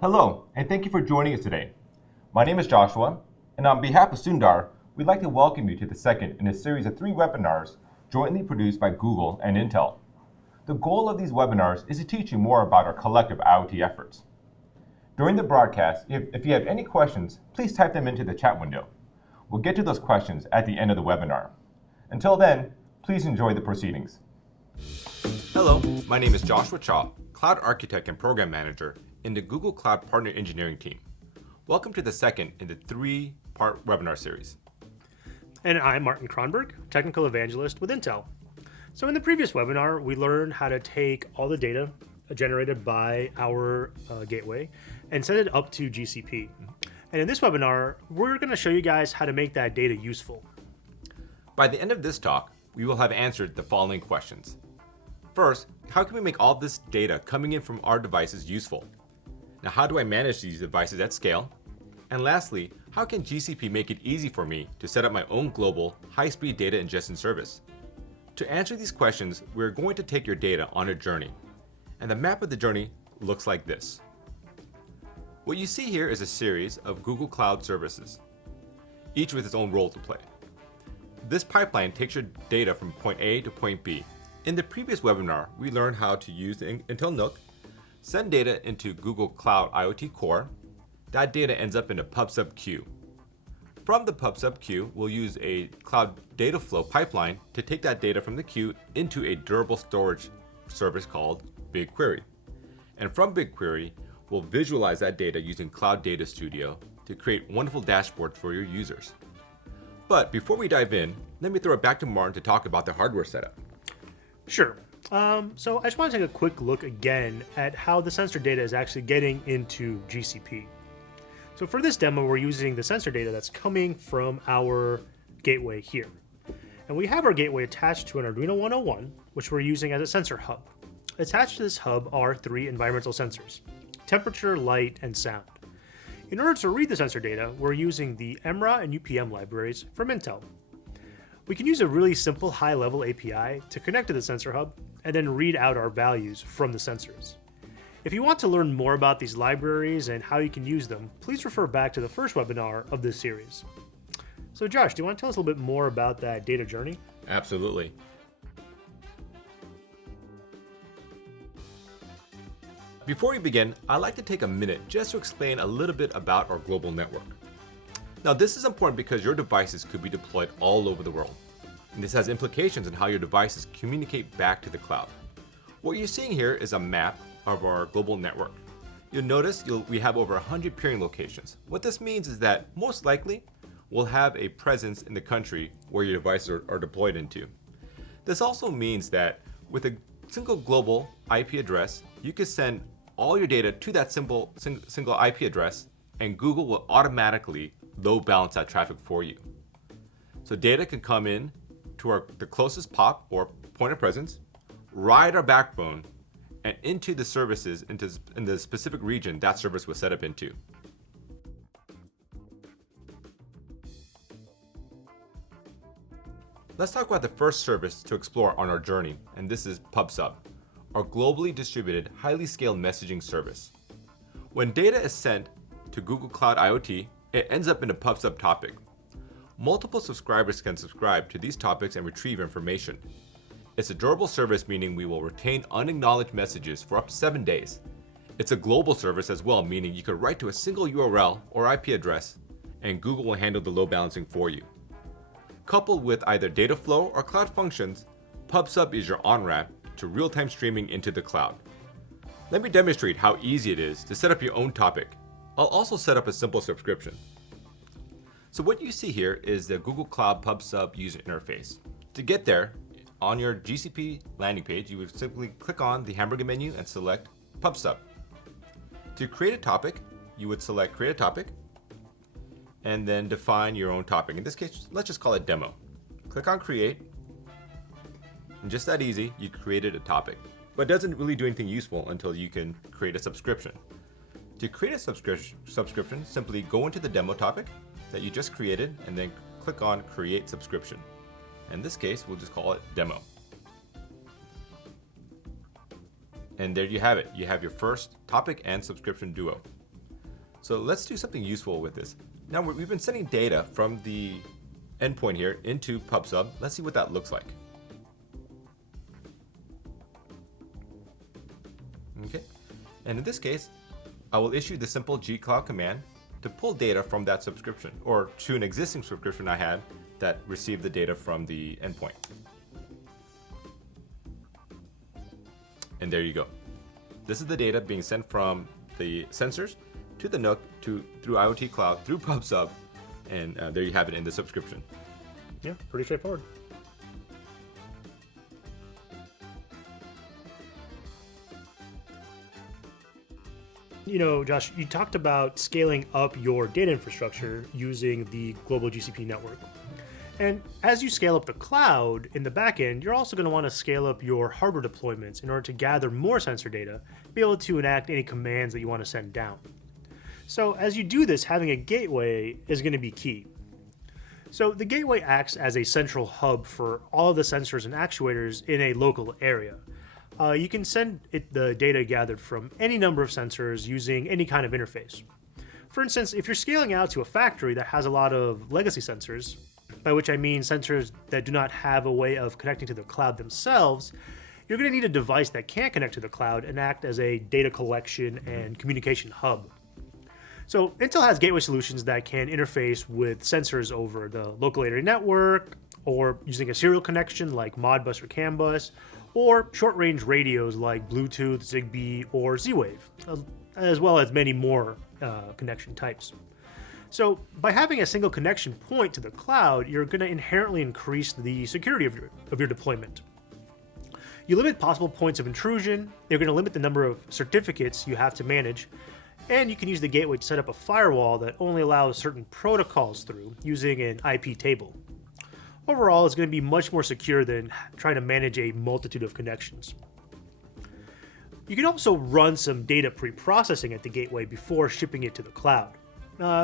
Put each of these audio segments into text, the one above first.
Hello, and thank you for joining us today. My name is Joshua, and on behalf of Sundar, we'd like to welcome you to the second in a series of 3 webinars jointly produced by Google and Intel. The goal of these webinars is to teach you more about our collective IoT efforts. During the broadcast, if you have any questions, please type them into the chat window. We'll get to those questions at the end of the webinar. Until then, please enjoy the proceedings. Hello, my name is Joshua Cha, Cloud Architect and Program Manager in the Google Cloud Partner Engineering team. Welcome to the second in the 3-part webinar series. And I'm Martin Kronberg, Technical Evangelist with Intel. So in the previous webinar, we learned how to take all the data generated by our gateway and send it up to GCP. And in this webinar, we're going to show you guys how to make that data useful. By the end of this talk, we will have answered the following questions. First, how can we make all this data coming in from our devices useful? Now, how do I manage these devices at scale? And lastly, how can GCP make it easy for me to set up my own global, high-speed data ingestion service? To answer these questions, we're going to take your data on a journey. And the map of the journey looks like this. What you see here is a series of Google Cloud services, each with its own role to play. This pipeline takes your data from point A to point B. In the previous webinar, we learned how to use the Intel NUC, send data into Google Cloud IoT Core. That data ends up in a pub/sub queue. From the pub/sub queue, we'll use a Cloud Dataflow pipeline to take that data from the queue into a durable storage service called BigQuery. And from BigQuery, we'll visualize that data using Cloud Data Studio to create wonderful dashboards for your users. But before we dive in, let me throw it back to Martin to talk about the hardware setup. Sure. So I just want to take a quick look again at how the sensor data is actually getting into GCP. So for this demo, we're using the sensor data that's coming from our gateway here. And we have our gateway attached to an Arduino 101, which we're using as a sensor hub. Attached to this hub are 3 environmental sensors: temperature, light, and sound. In order to read the sensor data, we're using the EMRA and UPM libraries from Intel. We can use a really simple high-level API to connect to the sensor hub and then read out our values from the sensors. If you want to learn more about these libraries and how you can use them, please refer back to the first webinar of this series. So Josh, do you want to tell us a little bit more about that data journey? Absolutely. Before we begin, I'd like to take a minute just to explain a little bit about our global network. Now, this is important because your devices could be deployed all over the world. And this has implications on how your devices communicate back to the cloud. What you're seeing here is a map of our global network. You'll notice we have over 100 peering locations. What this means is that most likely we'll have a presence in the country where your devices are deployed into. This also means that with a single global IP address, you can send all your data to that single IP address, and Google will automatically load balance that traffic for you. So data can come in to the closest POP or point of presence, ride our backbone, and into the services in the specific region that service was set up into. Let's talk about the first service to explore on our journey, and this is pub/sub, our globally distributed, highly scaled messaging service. When data is sent to Google Cloud IoT, it ends up in a pub/sub topic. Multiple subscribers can subscribe to these topics and retrieve information. It's a durable service, meaning we will retain unacknowledged messages for up to 7 days. It's a global service as well, meaning you could write to a single URL or IP address, and Google will handle the load balancing for you. Coupled with either Dataflow or Cloud Functions, pub/sub is your on-ramp to real-time streaming into the cloud. Let me demonstrate how easy it is to set up your own topic. I'll also set up a simple subscription. So what you see here is the Google Cloud pub/sub user interface. To get there, on your GCP landing page, you would simply click on the hamburger menu and select pub/sub. To create a topic, you would select create a topic and then define your own topic. In this case, let's just call it demo. Click on create, and just that easy, you created a topic. But it doesn't really do anything useful until you can create a subscription. To create a subscription, simply go into the demo topic that you just created and then click on create subscription. In this case, we'll just call it demo. And there you have it. You have your first topic and subscription duo. So let's do something useful with this. Now we've been sending data from the endpoint here into PubSub. Let's see what that looks like. Okay, and in this case, I will issue the simple gcloud command to pull data from that subscription or to an existing subscription I had that received the data from the endpoint. And there you go. This is the data being sent from the sensors to the NUC through IoT Cloud, through PubSub, and there you have it in the subscription. Yeah, pretty straightforward. You know, Josh, you talked about scaling up your data infrastructure using the global GCP network. And as you scale up the cloud in the backend, you're also going to want to scale up your hardware deployments in order to gather more sensor data, be able to enact any commands that you want to send down. So as you do this, having a gateway is going to be key. So the gateway acts as a central hub for all of the sensors and actuators in a local area. You can send it the data gathered from any number of sensors using any kind of interface. For instance, if you're scaling out to a factory that has a lot of legacy sensors, by which I mean sensors that do not have a way of connecting to the cloud themselves, you're going to need a device that can connect to the cloud and act as a data collection and communication hub. So Intel has gateway solutions that can interface with sensors over the local area network, or using a serial connection like Modbus or CAN bus, or short-range radios like Bluetooth, Zigbee, or Z-Wave, as well as many more connection types. So by having a single connection point to the cloud, you're going to inherently increase the security of your deployment. You limit possible points of intrusion, you're going to limit the number of certificates you have to manage, and you can use the gateway to set up a firewall that only allows certain protocols through using an IP table. Overall, it's going to be much more secure than trying to manage a multitude of connections. You can also run some data pre-processing at the gateway before shipping it to the cloud.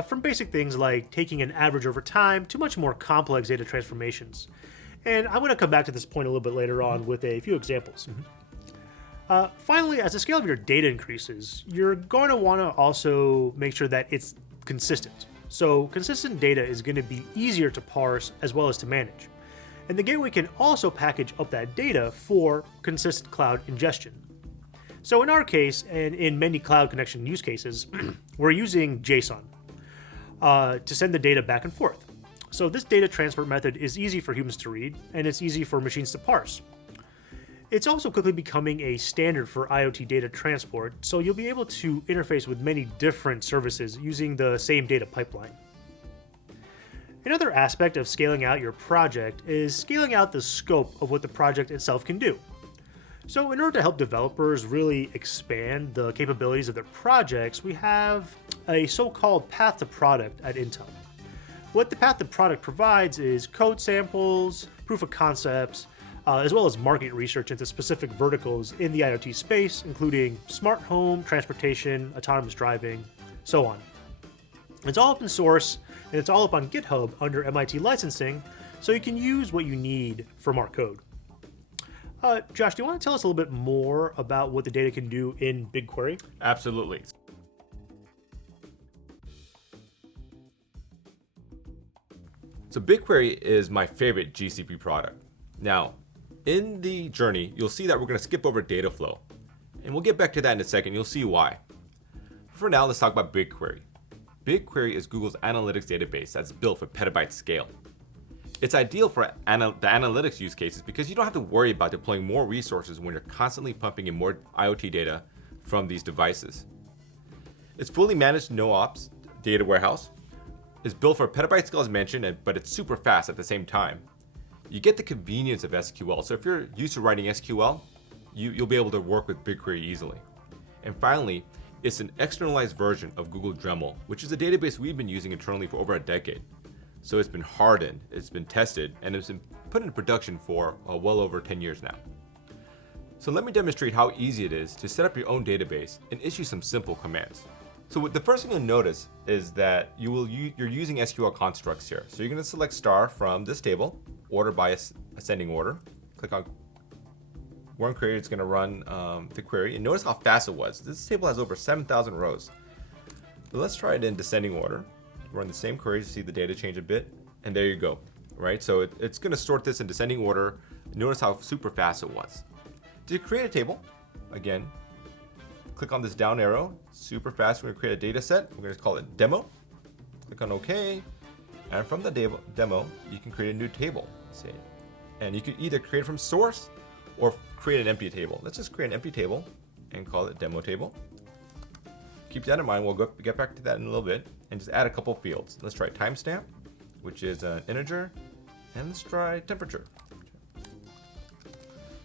From basic things like taking an average over time to much more complex data transformations. And I'm going to come back to this point a little bit later on with a few examples. Finally, as the scale of your data increases, you're going to want to also make sure that it's consistent. So consistent data is going to be easier to parse as well as to manage. And the gateway can also package up that data for consistent cloud ingestion. So in our case, and in many cloud connection use cases, we're using JSON to send the data back and forth. So this data transfer method is easy for humans to read, and it's easy for machines to parse. It's also quickly becoming a standard for IoT data transport, so you'll be able to interface with many different services using the same data pipeline. Another aspect of scaling out your project is scaling out the scope of what the project itself can do. So in order to help developers really expand the capabilities of their projects, we have a so-called path to product at Intel. What the path to product provides is code samples, proof of concepts, as well as market research into specific verticals in the IoT space, including smart home, transportation, autonomous driving, so on. It's all open source, and it's all up on GitHub under MIT licensing, so you can use what you need from our code. Josh, do you want to tell us a little bit more about what the data can do in BigQuery? Absolutely. So BigQuery is my favorite GCP product. Now, in the journey, you'll see that we're going to skip over Dataflow, and we'll get back to that in a second. You'll see why. For now, let's talk about BigQuery. BigQuery is Google's analytics database that's built for petabyte scale. It's ideal for the analytics use cases because you don't have to worry about deploying more resources when you're constantly pumping in more IoT data from these devices. It's fully managed no-ops data warehouse. It's built for petabyte scale as mentioned, but it's super fast at the same time. You get the convenience of SQL. So if you're used to writing SQL, you'll be able to work with BigQuery easily. And finally, it's an externalized version of Google Dremel, which is a database we've been using internally for over a decade. So it's been hardened, it's been tested, and it's been put into production for well over 10 years now. So let me demonstrate how easy it is to set up your own database and issue some simple commands. So the first thing you'll notice is that you're using SQL constructs here. So you're going to select star from this table, order by ascending order. Click on one query, it's going to run the query. And notice how fast it was. This table has over 7,000 rows. But let's try it in descending order. Run the same query to see the data change a bit, and there you go. Right? So it's going to sort this in descending order. Notice how super fast it was. To create a table, again, click on this down arrow. Super fast. We're going to create a data set. We're going to call it demo. Click on OK. And from the demo, you can create a new table. Say, and you can either create from source or create an empty table. Let's just create an empty table and call it demo table. Keep that in mind. We'll get back to that in a little bit and just add a couple fields. Let's try timestamp, which is an integer, and let's try temperature,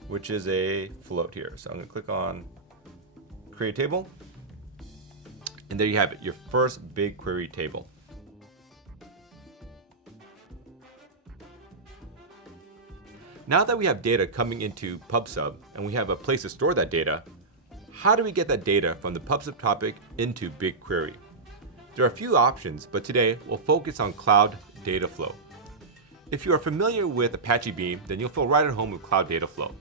which is a float here. So I'm going to click on create table, and there you have it, your first BigQuery table. Now that we have data coming into PubSub and we have a place to store that data, how do we get that data from the PubSub topic into BigQuery? There are a few options, but today we'll focus on Cloud Dataflow. If you are familiar with Apache Beam, then you'll feel right at home with Cloud Dataflow.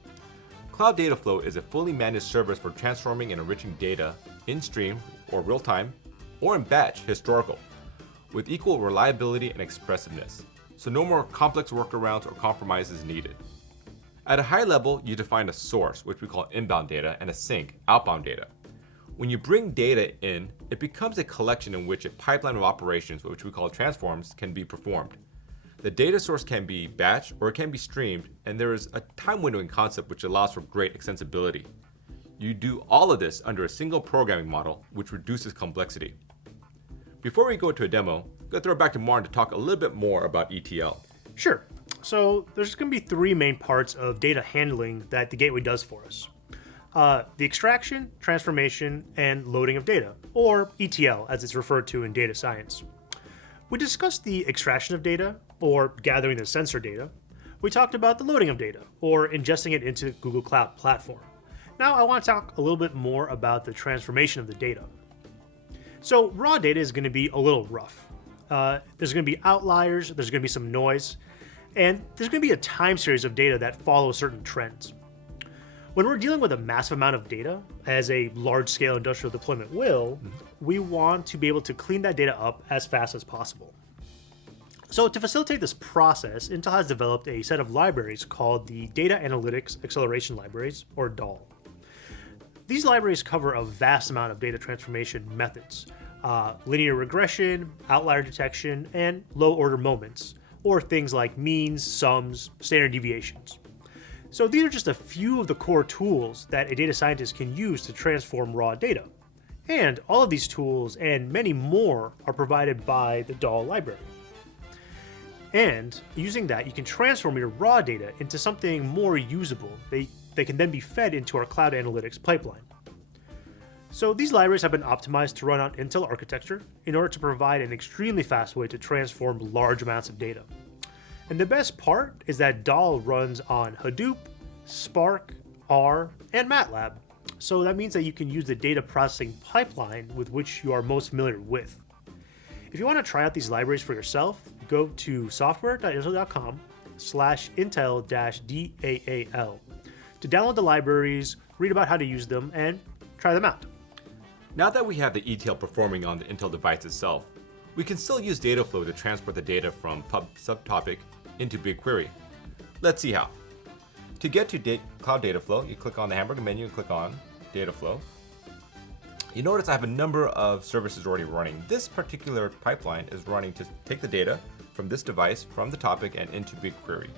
Cloud Dataflow is a fully managed service for transforming and enriching data in stream or real time, or in batch historical, with equal reliability and expressiveness. So no more complex workarounds or compromises needed. At a high level, you define a source, which we call inbound data, and a sink, outbound data. When you bring data in, it becomes a collection in which a pipeline of operations, which we call transforms, can be performed. The data source can be batch or it can be streamed, and there is a time windowing concept which allows for great extensibility. You do all of this under a single programming model, which reduces complexity. Before we go to a demo, I'm going to throw it back to Martin to talk a little bit more about ETL. Sure. So there's going to be three main parts of data handling that the gateway does for us. The extraction, transformation, and loading of data, or ETL as it's referred to in data science. We discussed the extraction of data, or gathering the sensor data. We talked about the loading of data, or ingesting it into Google Cloud Platform. Now I want to talk a little bit more about the transformation of the data. So raw data is going to be a little rough. There's going to be outliers, there's going to be some noise, and there's going to be a time series of data that follow certain trends. When we're dealing with a massive amount of data, as a large-scale industrial deployment will, we want to be able to clean that data up as fast as possible. So to facilitate this process, Intel has developed a set of libraries called the Data Analytics Acceleration Libraries, or DAL. These libraries cover a vast amount of data transformation methods, linear regression, outlier detection, and low-order moments, or things like means, sums, standard deviations. So these are just a few of the core tools that a data scientist can use to transform raw data. And all of these tools and many more are provided by the DAL library. And using that, you can transform your raw data into something more usable. They can then be fed into our cloud analytics pipeline. So these libraries have been optimized to run on Intel architecture in order to provide an extremely fast way to transform large amounts of data. And the best part is that DAL runs on Hadoop, Spark, R, and MATLAB. So that means that you can use the data processing pipeline with which you are most familiar with. If you want to try out these libraries for yourself, go to software.intel.com/intel-DAAL to download the libraries, read about how to use them, and try them out. Now that we have the ETL performing on the Intel device itself, we can still use Dataflow to transport the data from subtopic into BigQuery. Let's see how. To get to Cloud Dataflow, you click on the hamburger menu and click on Dataflow. You notice I have a number of services already running. This particular pipeline is running to take the data from this device, from the topic, and into BigQuery.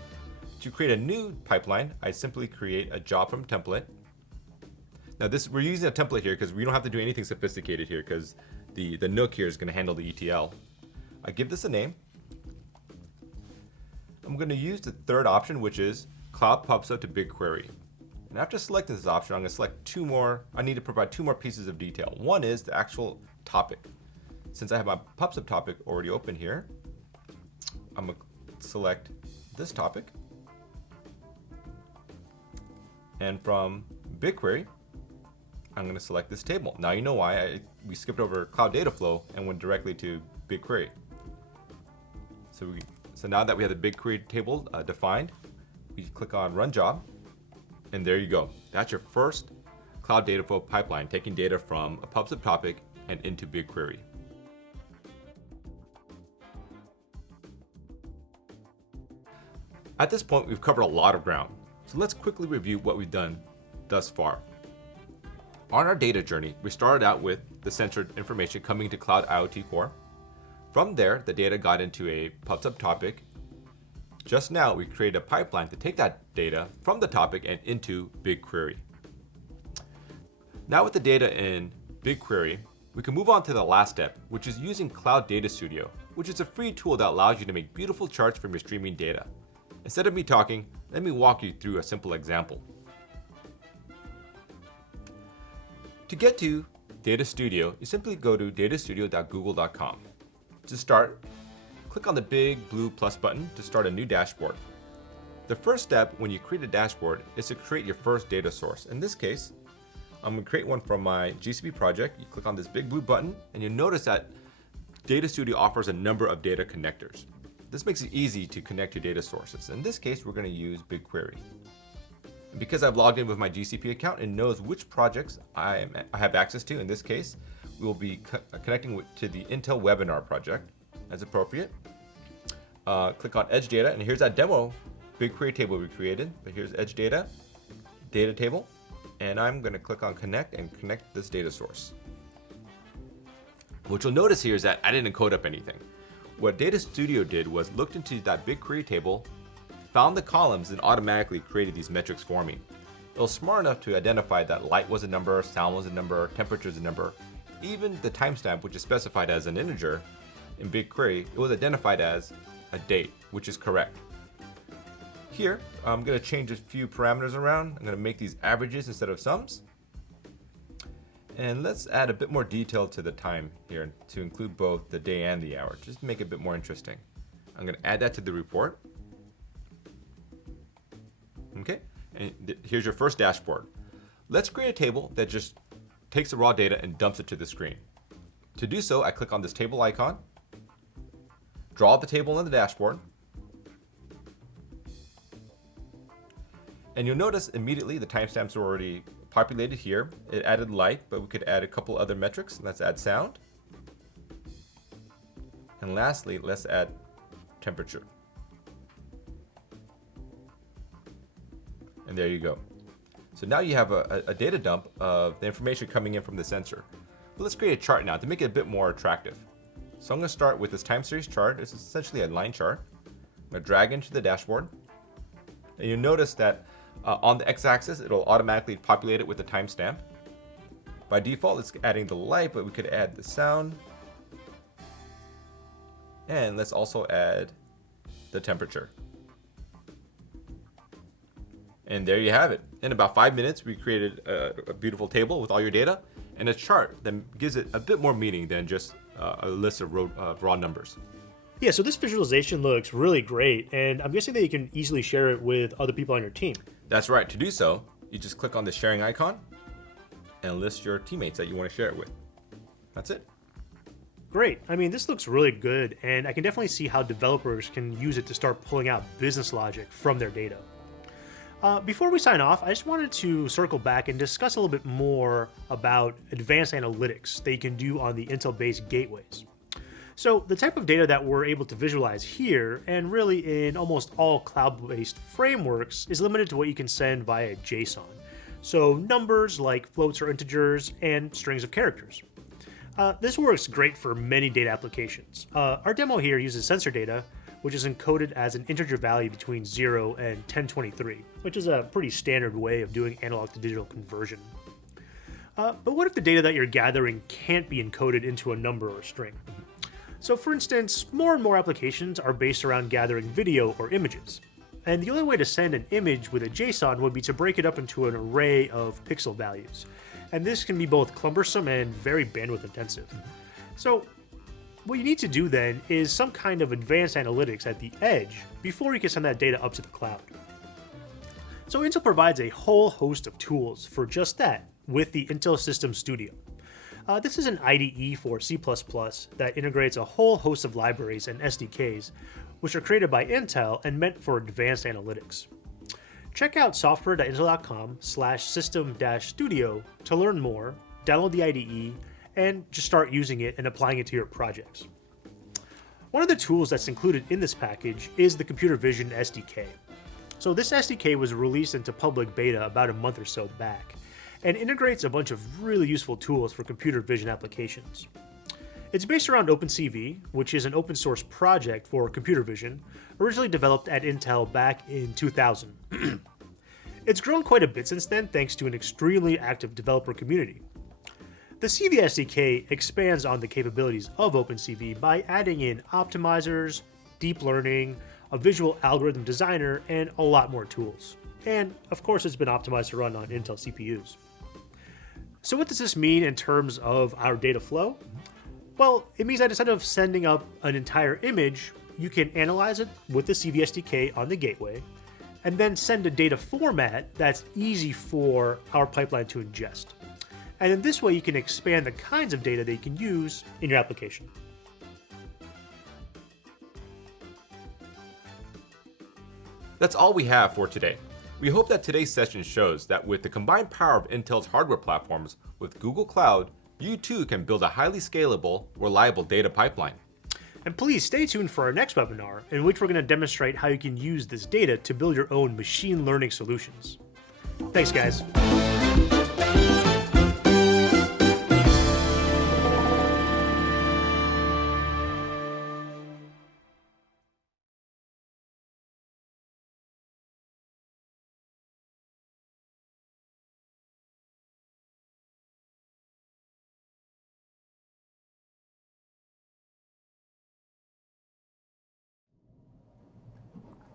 To create a new pipeline, I simply create a job from template. Now we're using a template here because we don't have to do anything sophisticated here because the NUC here is going to handle the ETL. I give this a name. I'm going to use the third option, which is Cloud PubSub to BigQuery. And after selecting this option, I'm going to select two more. I need to provide two more pieces of detail. One is the actual topic. Since I have my PubSub topic already open here, I'm going to select this topic. And from BigQuery, I'm going to select this table. Now you know why we skipped over Cloud Dataflow and went directly to BigQuery. So now that we have the BigQuery table defined, we click on Run Job, and there you go. That's your first Cloud Dataflow pipeline, taking data from a PubSub topic and into BigQuery. At this point, we've covered a lot of ground, so let's quickly review what we've done thus far. On our data journey, we started out with the sensor information coming to Cloud IoT Core. From there, the data got into a PubSub topic. Just now, we created a pipeline to take that data from the topic and into BigQuery. Now with the data in BigQuery, we can move on to the last step, which is using Cloud Data Studio, which is a free tool that allows you to make beautiful charts from your streaming data. Instead of me talking, let me walk you through a simple example. To get to Data Studio, you simply go to datastudio.google.com. To start, click on the big blue plus button to start a new dashboard. The first step when you create a dashboard is to create your first data source. In this case, I'm going to create one from my GCP project. You click on this big blue button and you'll notice that Data Studio offers a number of data connectors. This makes it easy to connect your data sources. In this case, we're going to use BigQuery. And because I've logged in with my GCP account, it knows which projects I have access to. In this case, we will be connecting to the Intel webinar project as appropriate. Click on Edge Data, and here's that demo BigQuery table we created. But here's Edge Data, Data Table, and I'm going to click on Connect and connect this data source. What you'll notice here is that I didn't code up anything. What Data Studio did was looked into that BigQuery table, found the columns, and automatically created these metrics for me. It was smart enough to identify that light was a number, sound was a number, temperature is a number. Even the timestamp, which is specified as an integer in BigQuery, it was identified as a date, which is correct. Here, I'm going to change a few parameters around. I'm going to make these averages instead of sums. And let's add a bit more detail to the time here to include both the day and the hour, just to make it a bit more interesting. I'm going to add that to the report. Okay, and here's your first dashboard. Let's create a table that just takes the raw data and dumps it to the screen. To do so, I click on this table icon, draw the table on the dashboard, and you'll notice immediately the timestamps are already populated here. It added light, but we could add a couple other metrics. Let's add sound. And lastly, let's add temperature. And there you go. So now you have a data dump of the information coming in from the sensor. But let's create a chart now to make it a bit more attractive. So I'm going to start with this time series chart. It's essentially a line chart. I'm going to drag into the dashboard. And you'll notice that on the x-axis, it'll automatically populate it with the timestamp. By default, it's adding the light, but we could add the sound. And let's also add the temperature. And there you have it. In about 5 minutes, we created a beautiful table with all your data and a chart that gives it a bit more meaning than just a list of raw numbers. Yeah, so this visualization looks really great, and I'm guessing that you can easily share it with other people on your team. That's right. To do so, you just click on the sharing icon and list your teammates that you want to share it with. That's it. Great. I mean, this looks really good, and I can definitely see how developers can use it to start pulling out business logic from their data. Before we sign off, I just wanted to circle back and discuss a little bit more about advanced analytics that you can do on the Intel-based gateways. So the type of data that we're able to visualize here, and really in almost all cloud-based frameworks, is limited to what you can send via JSON. So numbers like floats or integers, and strings of characters. This works great for many data applications. Our demo here uses sensor data, which is encoded as an integer value between 0 and 1023, which is a pretty standard way of doing analog to digital conversion. But what if the data that you're gathering can't be encoded into a number or a string? So for instance, more and more applications are based around gathering video or images. And the only way to send an image with a JSON would be to break it up into an array of pixel values. And this can be both cumbersome and very bandwidth intensive. So what you need to do then is some kind of advanced analytics at the edge before you can send that data up to the cloud. So Intel provides a whole host of tools for just that with the Intel System Studio. This is an IDE for C++ that integrates a whole host of libraries and SDKs, which are created by Intel and meant for advanced analytics. Check out software.intel.com/system-studio to learn more, download the IDE, and just start using it and applying it to your projects. One of the tools that's included in this package is the Computer Vision SDK. So this SDK was released into public beta about a month or so back, and integrates a bunch of really useful tools for computer vision applications. It's based around OpenCV, which is an open source project for computer vision, originally developed at Intel back in 2000. It's grown quite a bit since then thanks to an extremely active developer community. The CV SDK expands on the capabilities of OpenCV by adding in optimizers, deep learning, a visual algorithm designer, and a lot more tools. And of course, it's been optimized to run on Intel CPUs. So what does this mean in terms of our data flow? Well, it means that instead of sending up an entire image, you can analyze it with the CV SDK on the gateway, and then send a data format that's easy for our pipeline to ingest. And in this way, you can expand the kinds of data that you can use in your application. That's all we have for today. We hope that today's session shows that with the combined power of Intel's hardware platforms with Google Cloud, you too can build a highly scalable, reliable data pipeline. And please stay tuned for our next webinar, in which we're going to demonstrate how you can use this data to build your own machine learning solutions. Thanks, guys.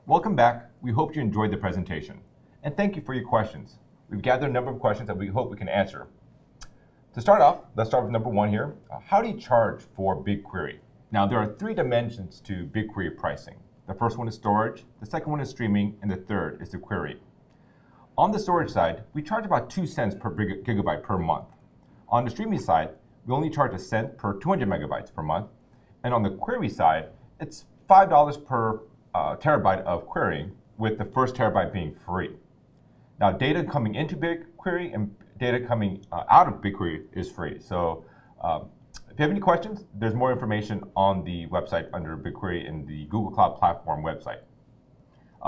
Welcome back. We hope you enjoyed the presentation. And thank you for your questions. We've gathered a number of questions that we hope we can answer. To start off, let's start with number one here. How do you charge for BigQuery? Now, there are three dimensions to BigQuery pricing. The first one is storage, the second one is streaming, and the third is the query. On the storage side, we charge about 2 cents per gigabyte per month. On the streaming side, we only charge a cent per 200 megabytes per month. And on the query side, it's $5 per terabyte of querying, with the first terabyte being free. Now, data coming into BigQuery and data coming out of BigQuery is free. So if you have any questions, there's more information on the website under BigQuery in the Google Cloud Platform website.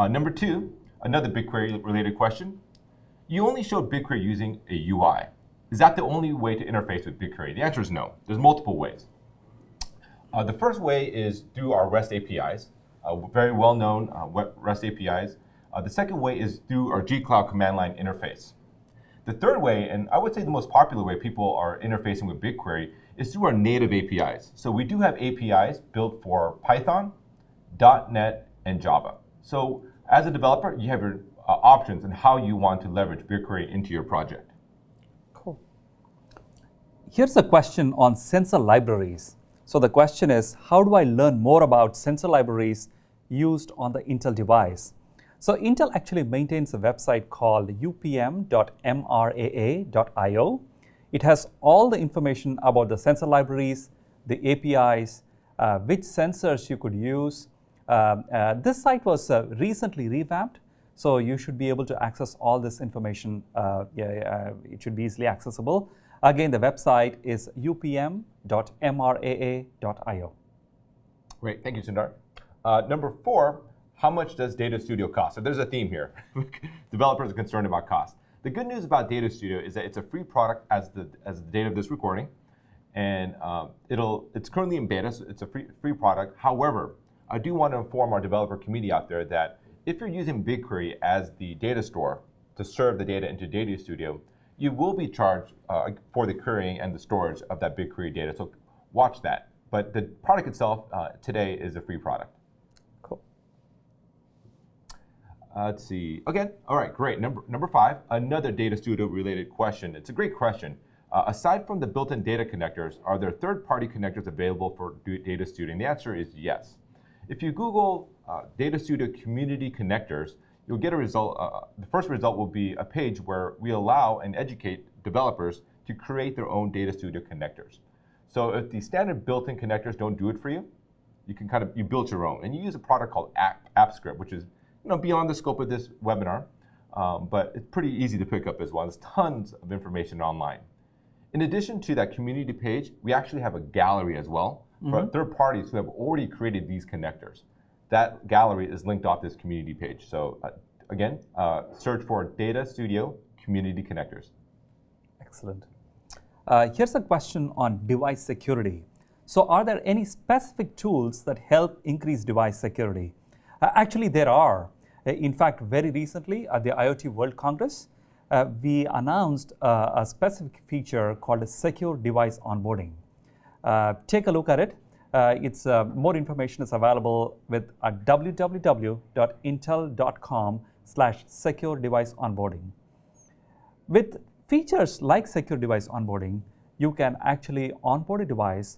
Number two, another BigQuery related question. You only showed BigQuery using a UI. Is that the only way to interface with BigQuery? The answer is no. There's multiple ways. The first way is through our REST APIs. Very well-known REST APIs. The second way is through our G-Cloud command line interface. The third way, and I would say the most popular way people are interfacing with BigQuery, is through our native APIs. So we do have APIs built for Python, .NET, and Java. So as a developer, you have your options on how you want to leverage BigQuery into your project. Cool. Here's a question on sensor libraries. So the question is, how do I learn more about sensor libraries used on the Intel device? So Intel actually maintains a website called upm.mraa.io. It has all the information about the sensor libraries, the APIs, which sensors you could use. This site was recently revamped, so you should be able to access all this information. It should be easily accessible. Again, the website is upm.mraa.io. Great, thank you, Sundar. Number four, how much does Data Studio cost? So there's a theme here. Developers are concerned about cost. The good news about Data Studio is that it's a free product as the date of this recording, and it's currently in beta, so it's a free product. However, I do want to inform our developer community out there that if you're using BigQuery as the data store to serve the data into Data Studio, you will be charged for the querying and the storage of that BigQuery data. So watch that. But the product itself today is a free product. Cool. Let's see. Okay. All right. Great. Number five. Another Data Studio related question. It's a great question. Aside from the built-in data connectors, are there third-party connectors available for Data Studio? And the answer is yes. If you Google Data Studio community connectors, you'll get a result. The first result will be a page where we allow and educate developers to create their own Data Studio connectors. So if the standard built-in connectors don't do it for you, you can you build your own. And you use a product called AppScript, which is beyond the scope of this webinar, but it's pretty easy to pick up as well. There's tons of information online. In addition to that community page, we actually have a gallery as well for third parties who have already created these connectors. That gallery is linked off this community page. So again, search for Data Studio Community Connectors. Excellent. Here's a question on device security. So are there any specific tools that help increase device security? Actually, there are. In fact, very recently at the IoT World Congress, we announced a specific feature called a secure device onboarding. Take a look at it. More information is available at www.intel.com/secure device onboarding. With features like secure device onboarding, you can actually onboard a device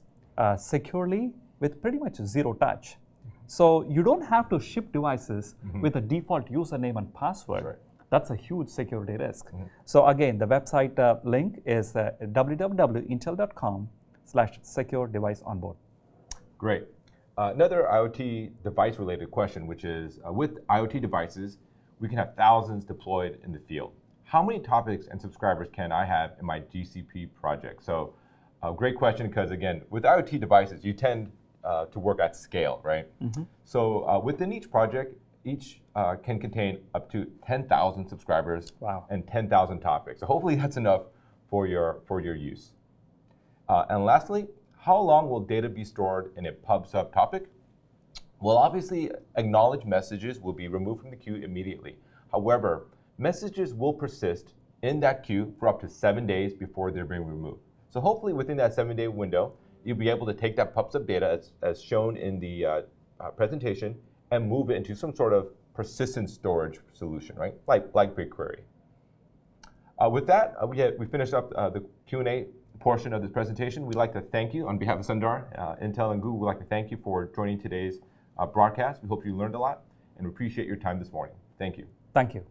securely with pretty much zero touch. So you don't have to ship devices with a default username and password. Right. That's a huge security risk. So again, the website link is www.intel.com/secure device onboard. Great. Another IoT device related question, which is with IoT devices, we can have thousands deployed in the field. How many topics and subscribers can I have in my GCP project? So great question, because again, with IoT devices, you tend to work at scale, right? So within each project, each can contain up to 10,000 subscribers and 10,000 topics. So hopefully that's enough for your use. And lastly, how long will data be stored in a pub/sub topic? Well, obviously, acknowledged messages will be removed from the queue immediately. However, messages will persist in that queue for up to 7 days before they're being removed. So hopefully within that 7-day window, you'll be able to take that pub/sub data as shown in the presentation and move it into some sort of persistent storage solution, right? Like BigQuery. With that, we finished up the Q&A portion of this presentation. We'd like to thank you on behalf of Sundar, Intel, and Google. We'd like to thank you for joining today's broadcast. We hope you learned a lot and appreciate your time this morning. Thank you. Thank you.